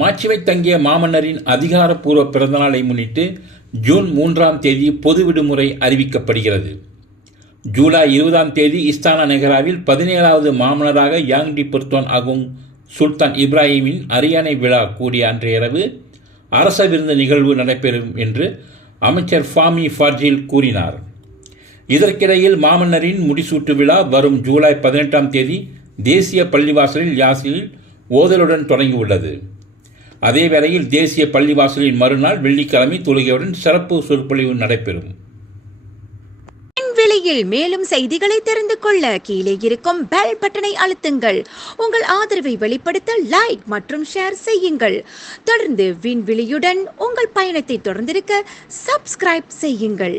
மாட்சிமை தங்கிய மாமன்னரின் அதிகாரப்பூர்வ பிறந்தநாளை முன்னிட்டு ஜூன் 3ஆம் தேதி பொது விடுமுறை அறிவிக்கப்படுகிறது. ஜூலை 20ஆம் தேதி இஸ்தானா நெகராவில் 17வது மாமன்னராக யாங் டி பெர்டோன் அகுங் சுல்தான் இப்ராஹிமின் அரியணை விழா கூடிய அன்றைய இரவு அரச விருந்து நிகழ்வு நடைபெறும் என்று அமைச்சர் ஃபாமி ஃபார்ஜில் கூறினார். இதற்கிடையில் மாமன்னரின் முடிசூட்டு விழா வரும் ஜூலை 18ஆம் தேதி தேசிய பள்ளிவாசலில் யாசில் ஓதலுடன் தொடங்கியுள்ளது. அதே வேளையில் தேசிய பள்ளிவாசலின் மறுநாள் வெள்ளிக்கிழமை தொழுகையுடன் சிறப்பு சொற்பொழிவு நடைபெறும். விலையில் மேலும் செய்திகளை தெரிந்து கொள்ள கீழே இருக்கும் பெல் பட்டனை அழுத்துங்கள். உங்கள் ஆதரவை வெளிப்படுத்த லைக் மற்றும் ஷேர் செய்யுங்கள். தொடர்ந்து விண்வெளியுடன் உங்கள் பயணத்தை தொடர்ந்திருக்க சப்ஸ்கிரைப் செய்யுங்கள்.